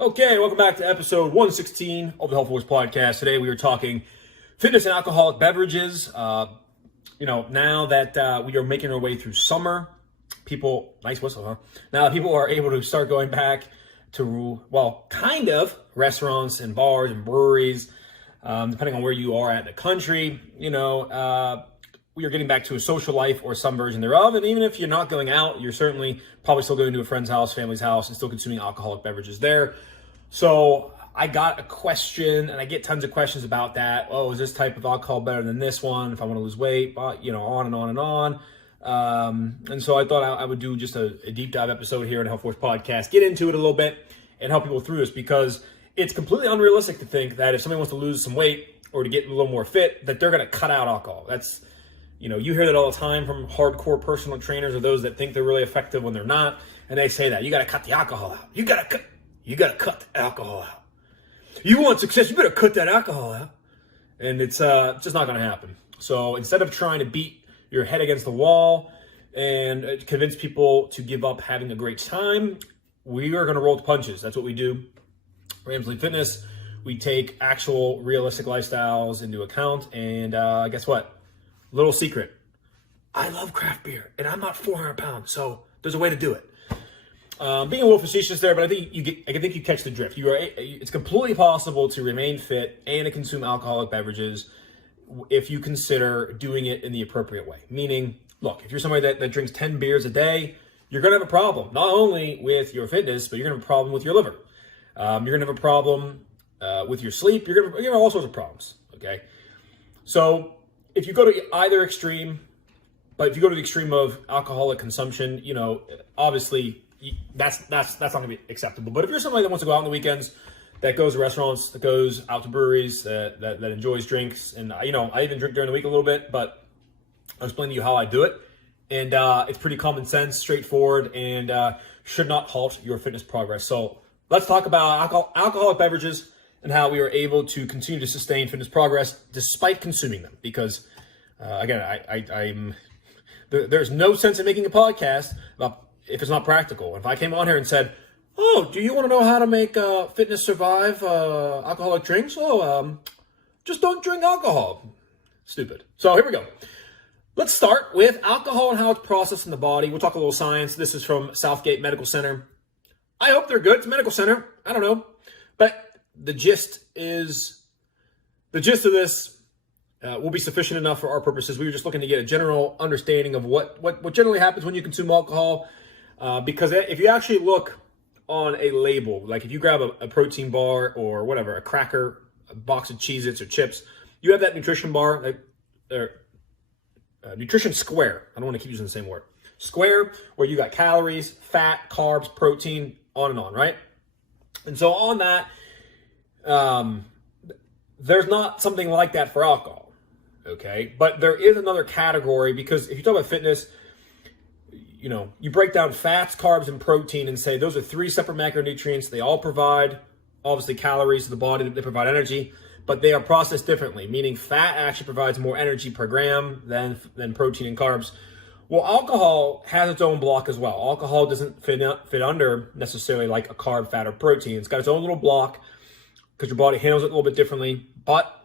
Okay, welcome back to episode 116 of the HealthForce podcast. Today we are talking fitness and alcoholic beverages. Now that we are making our way through summer, nice whistle, huh? Now people are able to start going back to, restaurants and bars and breweries, depending on where you are at in the country. We are getting back to a social life or some version thereof. And even if you're not going out, you're certainly probably still going to a friend's house, family's house, and still consuming alcoholic beverages there. So I got a question, and I get tons of questions about that. Oh, is this type of alcohol better than this one if I want to lose weight? On and on and on. And so I thought I would do just a deep dive episode here on the HealthForce podcast, get into it a little bit and help people through this, because it's completely unrealistic to think that if somebody wants to lose some weight or to get a little more fit, that they're going to cut out alcohol. That's, you hear that all the time from hardcore personal trainers or those that think they're really effective when they're not. And they say that you got to cut the alcohol out. You got to cut the alcohol out. You want success, you better cut that alcohol out. And it's just not going to happen. So instead of trying to beat your head against the wall and convince people to give up having a great time, we are going to roll the punches. That's what we do. Ramsley Fitness, we take actual realistic lifestyles into account. And guess what? Little secret. I love craft beer, and I'm not 400 pounds, so there's a way to do it. Being a little facetious there, but I think you catch the drift. It's completely possible to remain fit and to consume alcoholic beverages if you consider doing it in the appropriate way. Meaning, look, if you're somebody that drinks 10 beers a day, you're going to have a problem, not only with your fitness, but you're going to have a problem with your liver. You're going to have a problem with your sleep. You're going to have all sorts of problems, okay? So if you go to either extreme, but if you go to the extreme of alcoholic consumption, obviously that's not going to be acceptable. But if you're somebody that wants to go out on the weekends, that goes to restaurants, that goes out to breweries, that enjoys drinks, and I even drink during the week a little bit, but I'll explain to you how I do it. And it's pretty common sense, straightforward, and should not halt your fitness progress. So let's talk about alcoholic beverages and how we are able to continue to sustain fitness progress despite consuming them. Because, again, there's no sense in making a podcast about if it's not practical. If I came on here and said, oh, do you want to know how to make fitness survive alcoholic drinks? Just don't drink alcohol. Stupid. So here we go. Let's start with alcohol and how it's processed in the body. We'll talk a little science. This is from Southgate Medical Center. I hope they're good. It's a medical center. I don't know. But the gist of this will be sufficient enough for our purposes. We were just looking to get a general understanding of what generally happens when you consume alcohol. Because if you actually look on a label, like if you grab a protein bar or whatever, a cracker, a box of Cheez-Its or chips, you have that nutrition bar, nutrition square. I don't want to keep using the same word. Square, where you got calories, fat, carbs, protein, on and on, right? And so on that, there's not something like that for alcohol, okay? But there is another category, because if you talk about fitness, you break down fats, carbs, and protein and say those are three separate macronutrients. They all provide, obviously, calories to the body. They provide energy, but they are processed differently, meaning fat actually provides more energy per gram than protein and carbs. Well, alcohol has its own block as well. Alcohol doesn't fit under necessarily like a carb, fat, or protein. It's got its own little block because your body handles it a little bit differently. But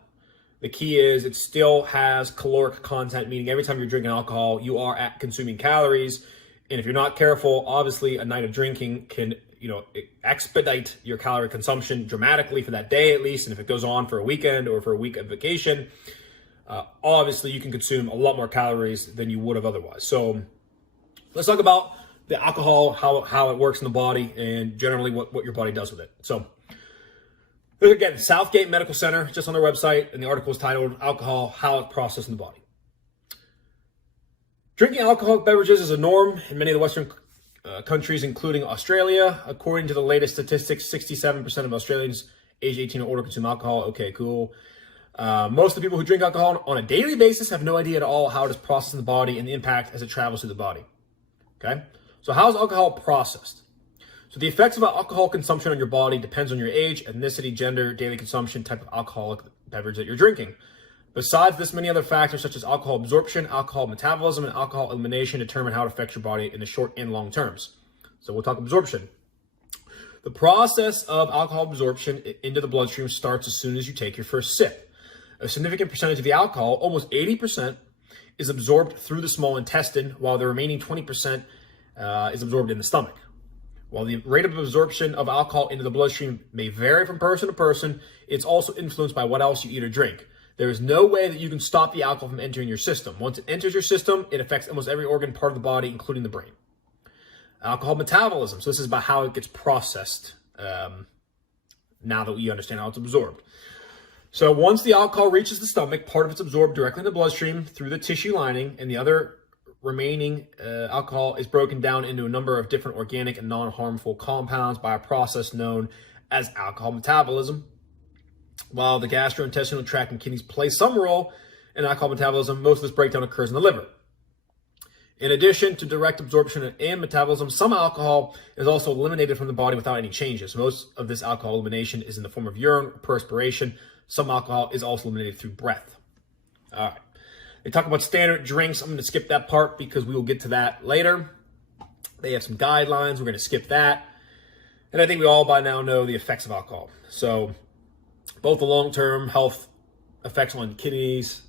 the key is it still has caloric content, meaning every time you're drinking alcohol, you are consuming calories. And if you're not careful, obviously a night of drinking can, expedite your calorie consumption dramatically for that day at least. And if it goes on for a weekend or for a week of vacation, obviously you can consume a lot more calories than you would have otherwise. So let's talk about the alcohol, how it works in the body, and generally what your body does with it. So again, Southgate Medical Center, just on their website, and the article is titled Alcohol, How It's Processed in the Body. Drinking alcoholic beverages is a norm in many of the Western countries, including Australia. According to the latest statistics, 67% of Australians age 18 or older consume alcohol. Okay, cool. Most of the people who drink alcohol on a daily basis have no idea at all how it is processed in the body and the impact as it travels through the body. Okay? So how is alcohol processed? So the effects of alcohol consumption on your body depends on your age, ethnicity, gender, daily consumption, type of alcoholic beverage that you're drinking. Besides this, many other factors such as alcohol absorption, alcohol metabolism, and alcohol elimination determine how it affects your body in the short and long terms. So we'll talk absorption. The process of alcohol absorption into the bloodstream starts as soon as you take your first sip. A significant percentage of the alcohol, almost 80%, is absorbed through the small intestine, while the remaining 20% is absorbed in the stomach. While the rate of absorption of alcohol into the bloodstream may vary from person to person, it's also influenced by what else you eat or drink. There is no way that you can stop the alcohol from entering your system. Once it enters your system, it affects almost every organ part of the body, including the brain. Alcohol metabolism. So this is about how it gets processed now that we understand how it's absorbed. So once the alcohol reaches the stomach, part of it's absorbed directly in the bloodstream through the tissue lining, and the other remaining alcohol is broken down into a number of different organic and non-harmful compounds by a process known as alcohol metabolism. While the gastrointestinal tract and kidneys play some role in alcohol metabolism, most of this breakdown occurs in the liver. In addition to direct absorption and metabolism, some alcohol is also eliminated from the body without any changes. Most of this alcohol elimination is in the form of urine or perspiration. Some alcohol is also eliminated through breath. All right. They talk about standard drinks. I'm going to skip that part because we will get to that later. They have some guidelines. We're going to skip that. And I think we all by now know the effects of alcohol. So both the long-term health effects on kidneys,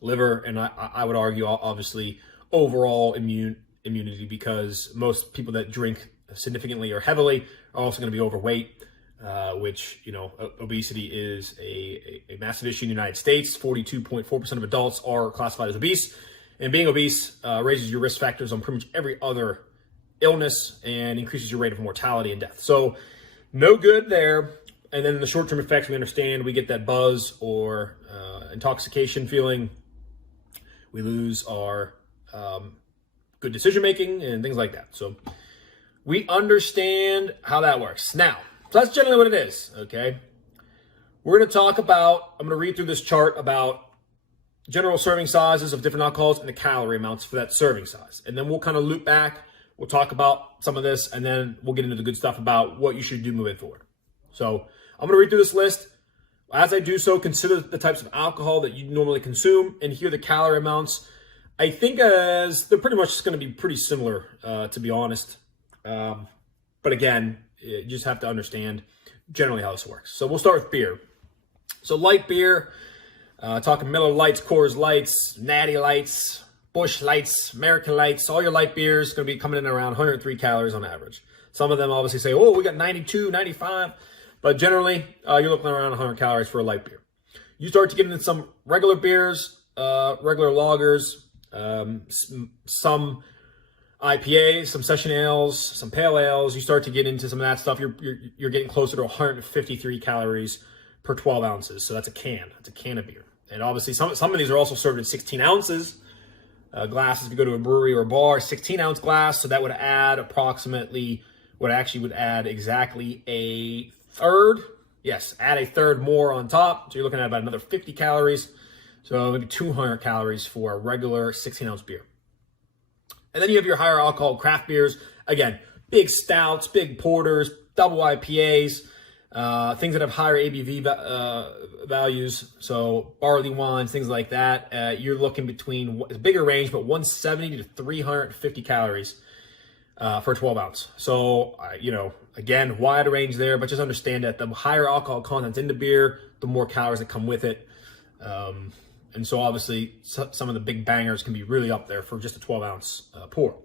liver, and I would argue, obviously, overall immunity, because most people that drink significantly or heavily are also going to be overweight, which, obesity is a massive issue in the United States. 42.4% of adults are classified as obese, and being obese raises your risk factors on pretty much every other illness and increases your rate of mortality and death. So no good there. And then the short-term effects, we understand we get that buzz or intoxication feeling. We lose our good decision-making and things like that. So we understand how that works. Now, so that's generally what it is, okay? We're going to talk about, I'm going to read through this chart about general serving sizes of different alcohols and the calorie amounts for that serving size. And then we'll kind of loop back. We'll talk about some of this, and then we'll get into the good stuff about what you should do moving forward. So I'm going to read through this list. As I do so, consider the types of alcohol that you normally consume and hear the calorie amounts. I think they're pretty much going to be pretty similar, to be honest. But again, you just have to understand generally how this works. So we'll start with beer. So light beer, talking Miller Lights, Coors Lights, Natty Lights, Busch Lights, American Lights, all your light beers going to be coming in around 103 calories on average. Some of them obviously say, oh, we got 92, 95. But generally, you're looking around 100 calories for a light beer. You start to get into some regular beers, regular lagers, some IPAs, some session ales, some pale ales. You start to get into some of that stuff. You're getting closer to 153 calories per 12 ounces. So that's a can. That's a can of beer. And obviously, some of these are also served in 16 ounces. Glasses, if you go to a brewery or a bar, 16-ounce glass. So that would add approximately, would add exactly a third. Yes, add a third more on top. So you're looking at about another 50 calories. So maybe 200 calories for a regular 16-ounce beer. And then you have your higher alcohol craft beers. Again, big stouts, big porters, double IPAs, things that have higher ABV values. So barley wines, things like that. You're looking between a bigger range, but 170 to 350 calories for a 12 ounce. So, again, wide range there, but just understand that the higher alcohol content in the beer, the more calories that come with it. And so obviously some of the big bangers can be really up there for just a 12 ounce pour.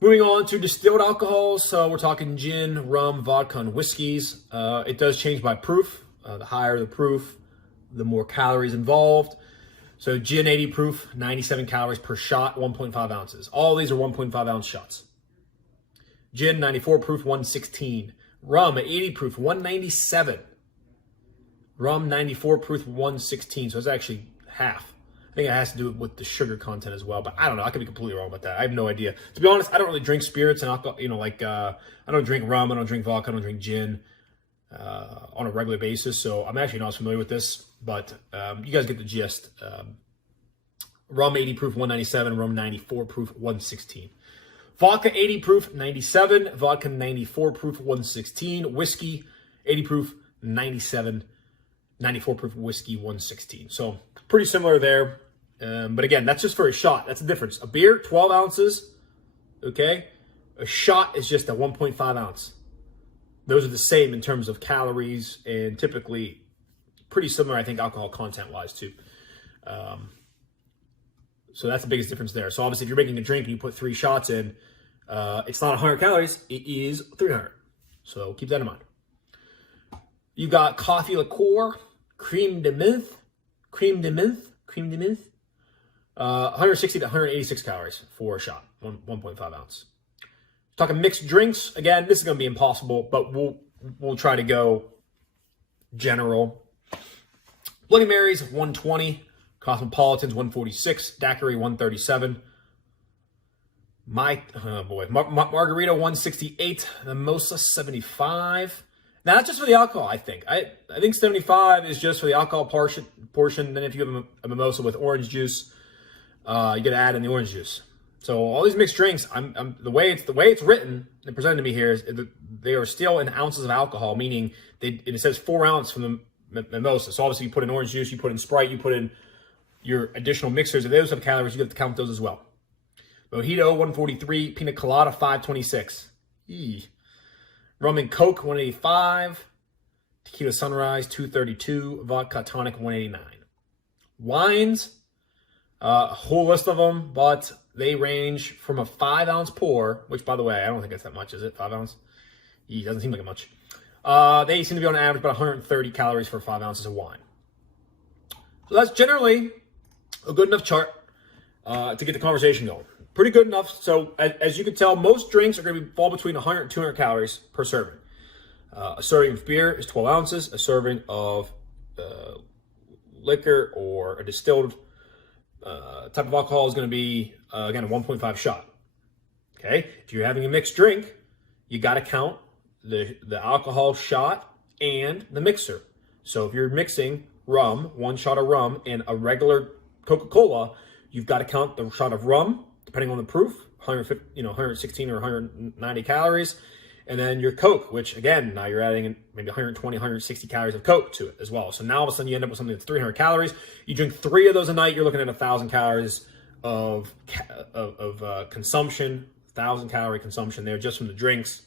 Moving on to distilled alcohols. So we're talking gin, rum, vodka, and whiskeys. It does change by proof. The higher the proof, the more calories involved. So gin 80 proof, 97 calories per shot, 1.5 ounces. All these are 1.5 ounce shots. Gin 94 proof, 116. Rum 80 proof, 197. Rum 94 proof, 116. So it's actually half. I think it has to do with the sugar content as well, but I don't know. I could be completely wrong about that. I have no idea. To be honest, I don't really drink spirits and alcohol. I don't drink rum. I don't drink vodka. I don't drink gin on a regular basis. So I'm actually not as familiar with this, but you guys get the gist. Rum 80 proof, 197. Rum 94 proof, 116. Vodka 80 proof, 97. Vodka 94 proof, 116. Whiskey 80 proof, 97. 94 proof whiskey, 116. So pretty similar there. But again, that's just for a shot. That's the difference. A beer, 12 ounces. Okay. A shot is just a 1.5 ounce. Those are the same in terms of calories and typically pretty similar, I think, alcohol content-wise too. So that's the biggest difference there. So obviously, if you're making a drink and you put 3 shots in, it's not 100 calories, it is 300. So keep that in mind. You've got coffee liqueur, creme de menthe, 160 to 186 calories for a shot, 1.5 ounce. Talking mixed drinks, again, this is going to be impossible, but we'll try to go general. Bloody Marys, 120. Cosmopolitans, 146. Daiquiri, 137. Margarita, 168. Mimosa, 75. Now, that's just for the alcohol, I think. I think 75 is just for the alcohol portion. Then if you have a mimosa with orange juice, you got to add in the orange juice. So all these mixed drinks, the way it's written and presented to me here is they are still in ounces of alcohol, meaning it says 4 ounces from the mimosa. So obviously you put in orange juice, you put in Sprite, you put in your additional mixers. If those have calories, you have to count those as well. Mojito, 143. Pina Colada, 526. Rum and Coke, 185. Tequila Sunrise, 232. Vodka Tonic, 189. Wines, a whole list of them, but they range from a 5 ounce pour, which by the way, I don't think that's that much, is it? 5 ounce? Doesn't seem like it much. They seem to be on average about 130 calories for 5 ounces of wine. So that's generally a good enough chart to get the conversation going. Pretty good enough. So as you can tell, most drinks are going to fall between 100 and 200 calories per serving. A serving of beer is 12 ounces. A serving of liquor or a distilled type of alcohol is going to be, again, a 1.5 shot. Okay? If you're having a mixed drink, you got to count the alcohol shot and the mixer. So if you're mixing rum, 1 shot of rum, and a regular Coca-Cola, you've got to count the shot of rum, depending on the proof, 116 or 190 calories, and then your Coke, which again, now you're adding maybe 120, 160 calories of Coke to it as well. So now all of a sudden you end up with something that's 300 calories. You drink 3 of those a night, you're looking at 1,000 calories of consumption, 1,000 calorie consumption there just from the drinks.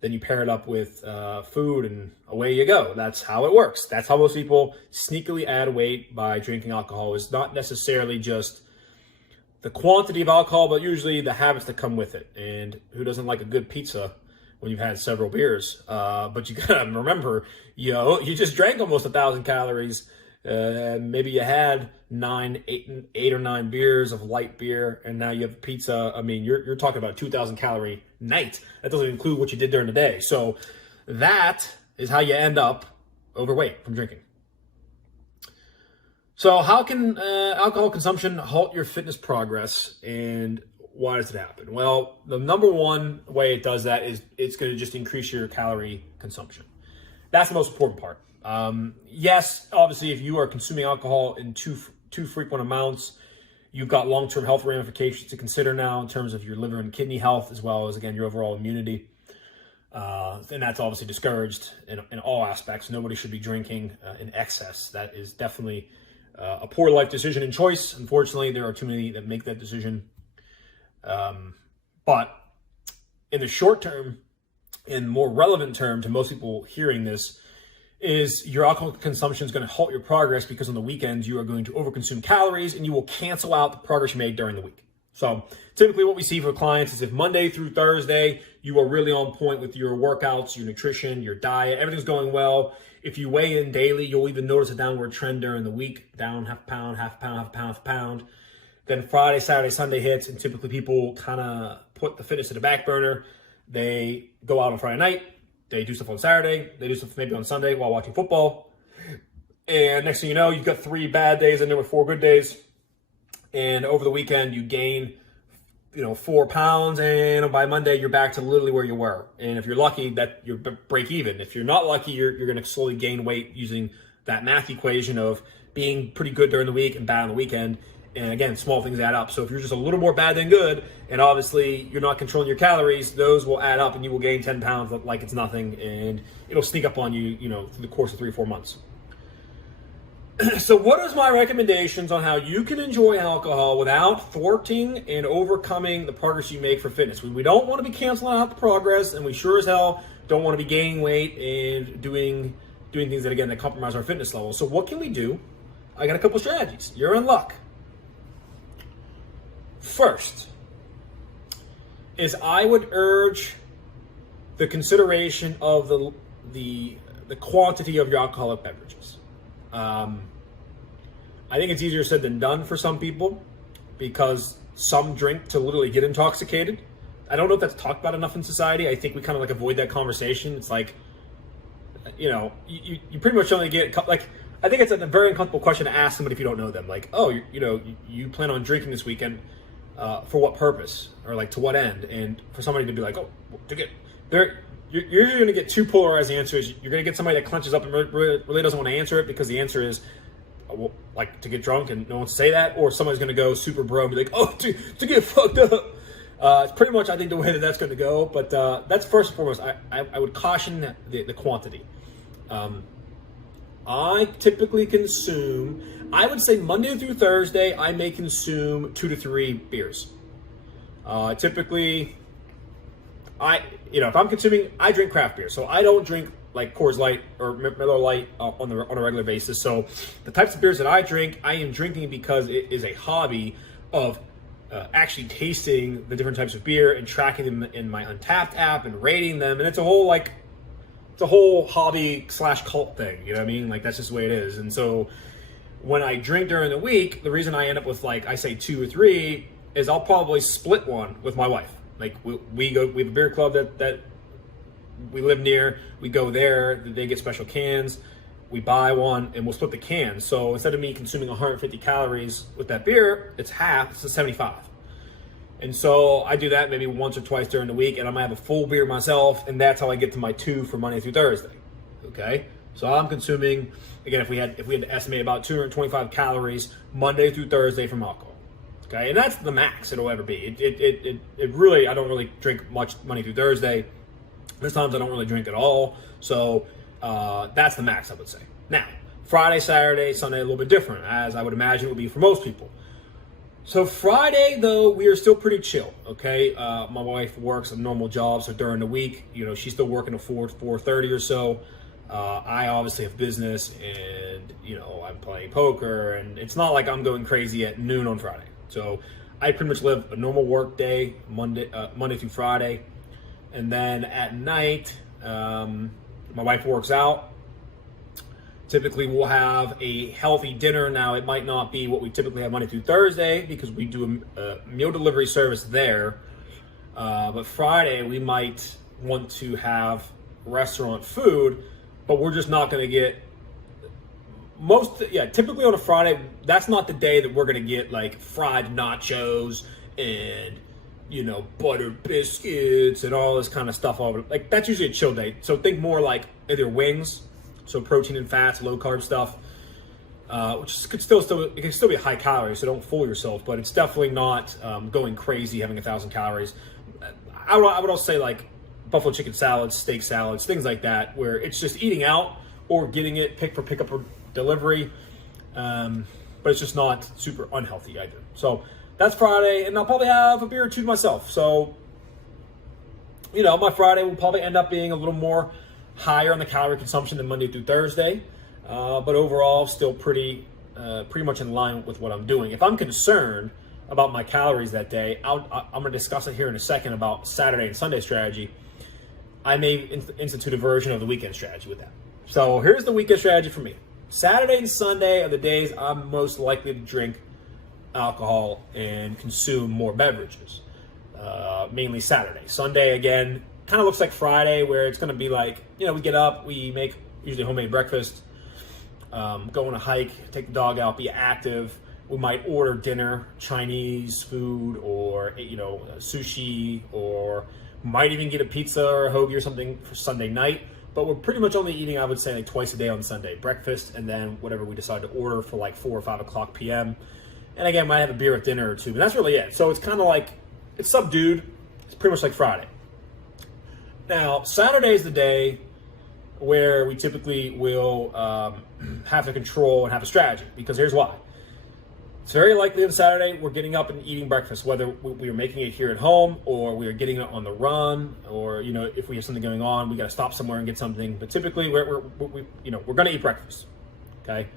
Then you pair it up with food and away you go. That's how it works. That's how most people sneakily add weight by drinking alcohol. It's not necessarily just the quantity of alcohol, but usually the habits that come with it. And who doesn't like a good pizza when you've had several beers? But you gotta remember, you just drank almost 1,000 calories. Maybe you had 8 or 9 beers of light beer, and now you have pizza. I mean, you're talking about a 2,000 calorie night. That doesn't include what you did during the day. So that is how you end up overweight from drinking. So how can alcohol consumption halt your fitness progress, and why does it happen? Well, the number one way it does that is it's going to just increase your calorie consumption. That's the most important part. Yes, obviously, if you are consuming alcohol in too frequent amounts, you've got long-term health ramifications to consider now in terms of your liver and kidney health, as well as, again, your overall immunity. And that's obviously discouraged in all aspects. Nobody should be drinking in excess. That is definitely a poor life decision and choice. Unfortunately, there are too many that make that decision. But in the short term, in more relevant term to most people hearing this, is your alcohol consumption is going to halt your progress because on the weekends you are going to overconsume calories and you will cancel out the progress you made during the week. So typically what we see for clients is if Monday through Thursday you are really on point with your workouts, your nutrition, your diet, everything's going well. If you weigh in daily, you'll even notice a downward trend during the week, down half a pound, half a pound, half a pound, half a pound. Then Friday, Saturday, Sunday hits, and typically people kind of put the fitness to the back burner. They go out on Friday night. They do stuff on Saturday. They do stuff maybe on Sunday while watching football. And next thing you know, you've got 3 bad days in there with 4 good days. And over the weekend, you gain, 4 pounds. And by Monday, you're back to literally where you were. And if you're lucky, that you're break even. If you're not lucky, you're going to slowly gain weight using that math equation of being pretty good during the week and bad on the weekend. And again, small things add up. So if you're just a little more bad than good, and obviously you're not controlling your calories, those will add up and you will gain 10 pounds like it's nothing. And it'll sneak up on you, through the course of 3 or 4 months. So what is my recommendations on how you can enjoy alcohol without thwarting and overcoming the progress you make for fitness? We don't want to be canceling out the progress, and we sure as hell don't want to be gaining weight and doing things that compromise our fitness level. So what can we do? I got a couple strategies. You're in luck. First is I would urge the consideration of the quantity of your alcoholic beverages. I think it's easier said than done for some people because some drink to literally get intoxicated. I don't know if that's talked about enough in society. I think we kind of like avoid that conversation. It's like, you pretty much only get, like, I think it's a very uncomfortable question to ask somebody if you don't know them. Like, oh, you plan on drinking this weekend for what purpose? Or like to what end? And for somebody to be like, oh, to get there. You're usually going to get two polarized answers. You're going to get somebody that clenches up and really doesn't want to answer it because the answer is like to get drunk and no one to say that, or somebody's going to go super bro and be like, oh, to get fucked up. It's pretty much, I think, the way that's going to go. But that's first and foremost. I would caution the quantity. I typically consume, I would say Monday through Thursday, I may consume 2 to 3 beers. Typically, if I'm consuming, I drink craft beer, so I don't drink like Coors Light or Miller Lite on a regular basis. So the types of beers that I drink, I am drinking because it is a hobby of actually tasting the different types of beer and tracking them in my Untapped app and rating them, and it's a whole hobby / cult thing. You know what I mean? Like that's just the way it is. And so when I drink during the week, the reason I end up with like I say 2 or 3 is I'll probably split one with my wife. Like we have a beer club that we live near. We go there. They get special cans. We buy one and we'll split the can. So instead of me consuming 150 calories with that beer, it's half. It's a 75. And so I do that maybe once or twice during the week, and I might have a full beer myself, and that's how I get to my 2 for Monday through Thursday. Okay, so I'm consuming, again, if we had to estimate about 225 calories Monday through Thursday from alcohol. Okay, and that's the max it'll ever be. It really, I don't really drink much Monday through Thursday. There's times I don't really drink at all. So that's the max, I would say. Now, Friday, Saturday, Sunday, a little bit different, as I would imagine it would be for most people. So Friday, though, we are still pretty chill, okay? My wife works a normal job, so during the week, she's still working at 4:30 or so. I obviously have business, and, I'm playing poker, and it's not like I'm going crazy at noon on Friday. So I pretty much live a normal work day, Monday through Friday. And then at night, my wife works out. Typically, we'll have a healthy dinner. Now, it might not be what we typically have Monday through Thursday because we do a meal delivery service there. But Friday, we might want to have restaurant food, but we're just not going to get typically on a Friday, that's not the day that we're going to get like fried nachos and, buttered biscuits and all this kind of stuff over. Like that's usually a chill day. So think more like either wings, so protein and fats, low carb stuff, which could still be high calories. So don't fool yourself, but it's definitely not going crazy having 1,000 calories. I would also say like buffalo chicken salads, steak salads, things like that, where it's just eating out or getting it pickup or delivery, but it's just not super unhealthy either. So that's Friday, and I'll probably have a beer or two myself. So, my Friday will probably end up being a little more higher on the calorie consumption than Monday through Thursday, but overall still pretty much in line with what I'm doing. If I'm concerned about my calories that day, I'm going to discuss it here in a second about Saturday and Sunday strategy. I may institute a version of the weekend strategy with that. So here's the weekend strategy for me. Saturday and Sunday are the days I'm most likely to drink alcohol and consume more beverages, mainly Saturday. Sunday, again, kind of looks like Friday, where it's going to be like, we get up, we make usually homemade breakfast, go on a hike, take the dog out, be active. We might order dinner, Chinese food, or, sushi, or might even get a pizza or a hoagie or something for Sunday night. But we're pretty much only eating, I would say, like twice a day on Sunday. Breakfast, and then whatever we decide to order for like 4 or 5 o'clock p.m. And again, might have a beer at dinner or two, but that's really it. So it's kind of like, it's subdued. It's pretty much like Friday. Now, Saturday is the day where we typically will have to control and have a strategy, because here's why. It's very likely on Saturday we're getting up and eating breakfast, whether we are making it here at home or we are getting it on the run, or if we have something going on, we got to stop somewhere and get something. But typically we're going to eat breakfast, okay?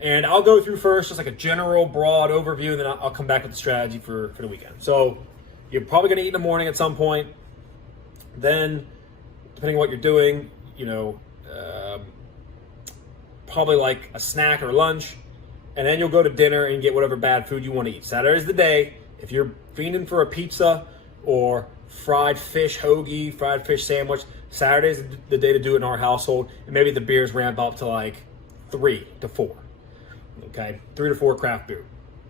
And I'll go through first just like a general broad overview, and then I'll come back with the strategy for the weekend. So you're probably going to eat in the morning at some point. Then, depending on what you're doing, probably like a snack or lunch. And then you'll go to dinner and get whatever bad food you want to eat. Saturday's the day. If you're fiending for a pizza or fried fish hoagie, fried fish sandwich, Saturday's the day to do it in our household. And maybe the beers ramp up to like 3 to 4. Okay, 3 to 4 craft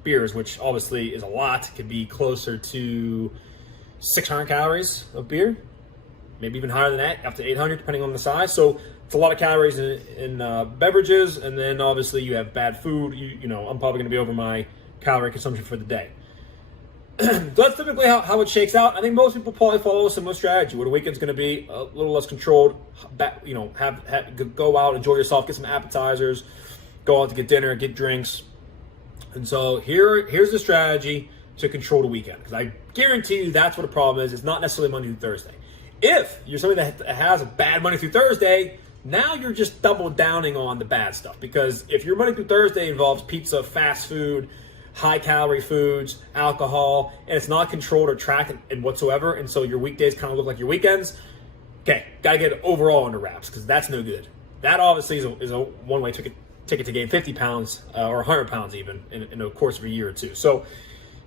beers, which obviously is a lot. It could be closer to 600 calories of beer, maybe even higher than that, up to 800 depending on the size. So it's a lot of calories in beverages, and then obviously you have bad food. I'm probably going to be over my calorie consumption for the day. So that's typically how it shakes out. I think most people probably follow a similar strategy, where the weekend's going to be a little less controlled. Go out, enjoy yourself, get some appetizers, go out to get dinner, get drinks. And so here's the strategy to control the weekend, because I guarantee you that's what the problem is. It's not necessarily Monday through Thursday. If you're somebody that has a bad Monday through Thursday, now you're just double downing on the bad stuff. Because if your Monday through Thursday involves pizza, fast food, high calorie foods, alcohol, and it's not controlled or tracked in whatsoever, and so your weekdays kind of look like your weekends, okay, gotta get it overall under wraps, because that's no good. That obviously is a one-way ticket to gain 50 pounds or 100 pounds even in the course of a year or two. So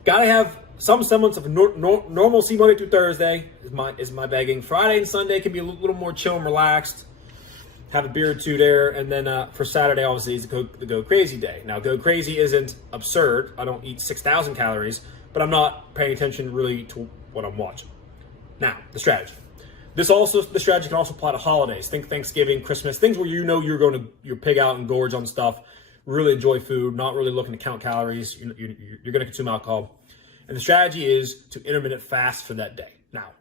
gotta have some semblance of normalcy Monday through Thursday is my begging. Friday and Sunday can be a little more chill and relaxed. Have a beer or two there, and then for Saturday, obviously, is the go crazy day. Now, go crazy isn't absurd. I don't eat 6,000 calories, but I'm not paying attention really to what I'm watching. Now, the strategy. The strategy can also apply to holidays. Think Thanksgiving, Christmas, things where you're going to pig out and gorge on stuff, really enjoy food, not really looking to count calories. You're going to consume alcohol. And the strategy is to intermittent fast for that day. Now.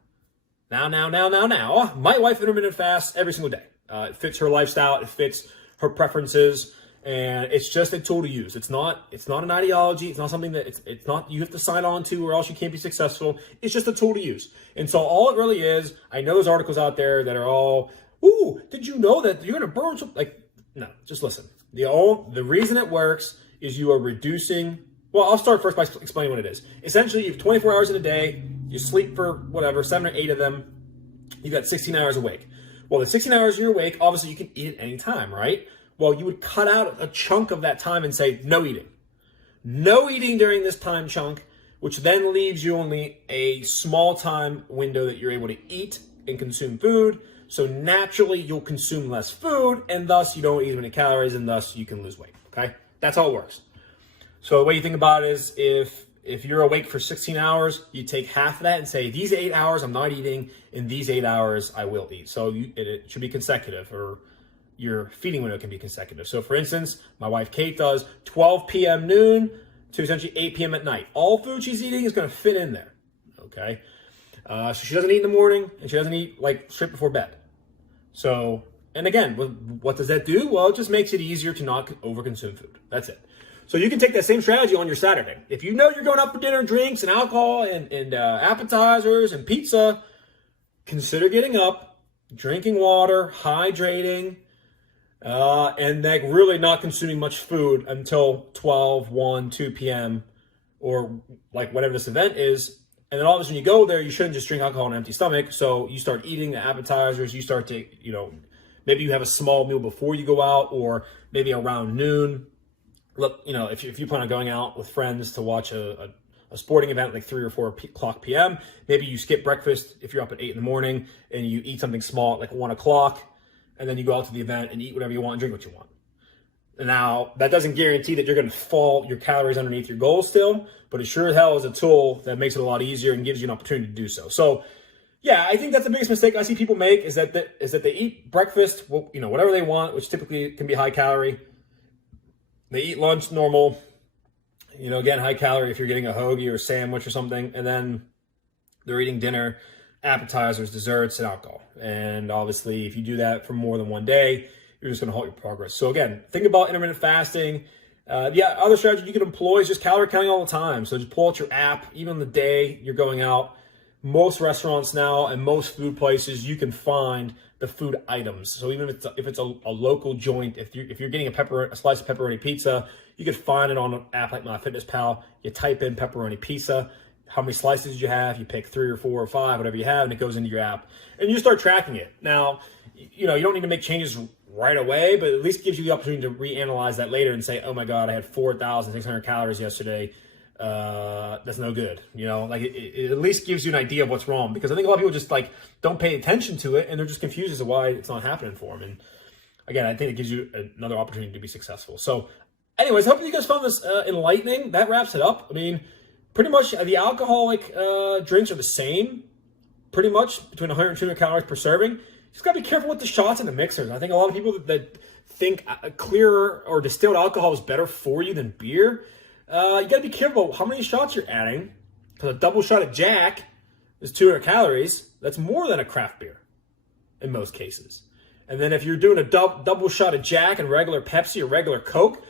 My wife intermittent fasts every single day. It fits her lifestyle, it fits her preferences, and it's just a tool to use. It's not an ideology. It's not something that it's not you have to sign on to, or else you can't be successful. It's just a tool to use. And so all it really is, I know there's articles out there that are all, ooh, did you know that you're gonna burn some? Like, no, just listen. The reason it works is you are reducing. Well, I'll start first by explaining what it is. Essentially, you have 24 hours in a day. You sleep for whatever, 7 or 8 of them. You've got 16 hours awake. Well, the 16 hours you're awake, obviously you can eat at any time, right? Well, you would cut out a chunk of that time and say, no eating. No eating during this time chunk, which then leaves you only a small time window that you're able to eat and consume food. So naturally, you'll consume less food, and thus you don't eat as many calories, and thus you can lose weight, okay? That's how it works. So the way you think about it is if you're awake for 16 hours, you take half of that and say, these 8 hours I'm not eating, in these 8 hours I will eat. So it should be consecutive, or your feeding window can be consecutive. So for instance, my wife Kate does 12 p.m. noon to essentially 8 p.m. at night. All food she's eating is going to fit in there, okay? So she doesn't eat in the morning, and she doesn't eat like straight before bed. So, and again, what does that do? Well, it just makes it easier to not overconsume food. That's it. So you can take that same strategy on your Saturday. If you know you're going out for dinner, drinks, and alcohol, and appetizers, and pizza, consider getting up, drinking water, hydrating, and like really not consuming much food until 12, 1, 2 p.m., or like whatever this event is. And then all of a sudden you go there, you shouldn't just drink alcohol on an empty stomach. So you start eating the appetizers, you start to, maybe you have a small meal before you go out, or maybe around noon. Look, if you plan on going out with friends to watch a sporting event like 3 or 4 o'clock p.m., maybe you skip breakfast if you're up at 8 in the morning, and you eat something small at like 1 o'clock, and then you go out to the event and eat whatever you want and drink what you want. Now, that doesn't guarantee that you're going to fall your calories underneath your goals still, but it sure as hell is a tool that makes it a lot easier and gives you an opportunity to do so. So, yeah, I think that's the biggest mistake I see people make is that they eat breakfast, whatever they want, which typically can be high calorie. They eat lunch normal, again, high calorie if you're getting a hoagie or a sandwich or something, and then they're eating dinner appetizers, desserts, and alcohol. And obviously, if you do that for more than one day, you're just going to halt your progress. So again, think about intermittent fasting. Other strategy you can employ is just calorie counting all the time. So just pull out your app, even on the day you're going out. Most restaurants now and most food places, you can find the food items. So even if it's a local joint, if you're getting a slice of pepperoni pizza, you could find it on an app like MyFitnessPal. You type in pepperoni pizza, how many slices you have, you pick 3 or 4 or 5, whatever you have, and it goes into your app. And you start tracking it. Now, you don't need to make changes right away, but at least gives you the opportunity to reanalyze that later and say, oh my God, I had 4,600 calories yesterday. That's no good. It at least gives you an idea of what's wrong, because I think a lot of people just don't pay attention to it and they're just confused as to why it's not happening for them. And again, I think it gives you another opportunity to be successful. So anyways, I hope you guys found this enlightening. That wraps it up. I mean, pretty much the alcoholic drinks are the same, pretty much between 100 and 200 calories per serving. You just gotta be careful with the shots and the mixers. I think a lot of people that think clear or distilled alcohol is better for you than beer, you gotta be careful how many shots you're adding, because a double shot of Jack is 200 calories. That's more than a craft beer in most cases. And then if you're doing a double shot of Jack and regular Pepsi or regular Coke,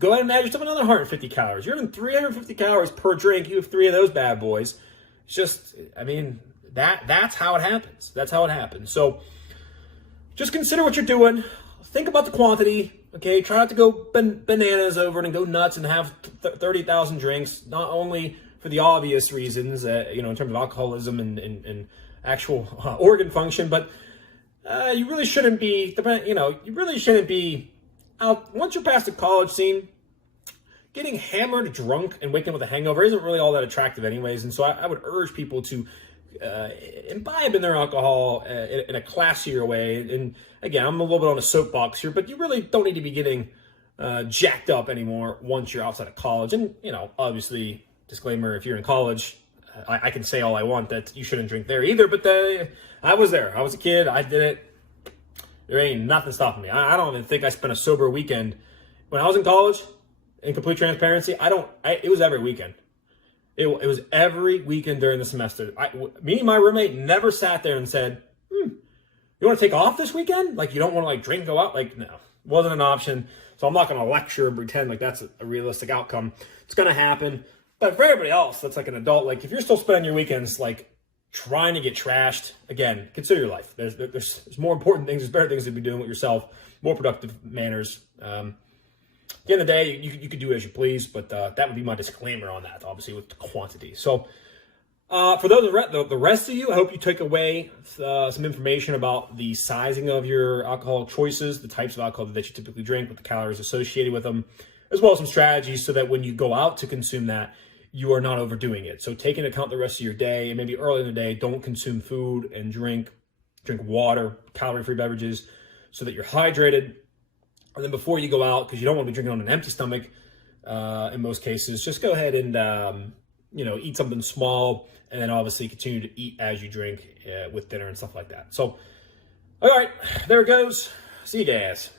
go ahead and add yourself another 150 calories. You're having 350 calories per drink. You have 3 of those bad boys. It's just, that's how it happens. That's how it happens. So just consider what you're doing. Think about the quantity. Okay, try not to go bananas over it and go nuts and have 30,000 drinks. Not only for the obvious reasons, in terms of alcoholism and actual organ function, but you really shouldn't be. You really shouldn't be out once you're past the college scene. Getting hammered, drunk, and waking up with a hangover isn't really all that attractive, anyways. And so I would urge people to imbibe in their alcohol in a classier way. And again, I'm a little bit on a soapbox here, but you really don't need to be getting jacked up anymore once you're outside of college. And, obviously, disclaimer, if you're in college, I can say all I want that you shouldn't drink there either, but I was there. I was a kid. I did it. There ain't nothing stopping me. I don't even think I spent a sober weekend. When I was in college, in complete transparency, it was every weekend. It was every weekend during the semester. Me and my roommate never sat there and said, you want to take off this weekend? You don't want to drink and go out? No, wasn't an option. So I'm not going to lecture and pretend like that's a realistic outcome. It's going to happen. But for everybody else that's an adult, if you're still spending your weekends trying to get trashed, again, consider your life. There's more important things, there's better things to be doing with yourself, more productive manners. At the end of the day, you could do as you please, but that would be my disclaimer on that, obviously, with the quantity. So for the rest of you, I hope you take away some information about the sizing of your alcohol choices, the types of alcohol that you typically drink, with the calories associated with them, as well as some strategies so that when you go out to consume that, you are not overdoing it. So take into account the rest of your day, and maybe early in the day, don't consume food and drink water, calorie-free beverages, so that you're hydrated. And then before you go out, because you don't want to be drinking on an empty stomach in most cases, just go ahead and, eat something small, and then obviously continue to eat as you drink with dinner and stuff like that. So, all right, there it goes. See you guys.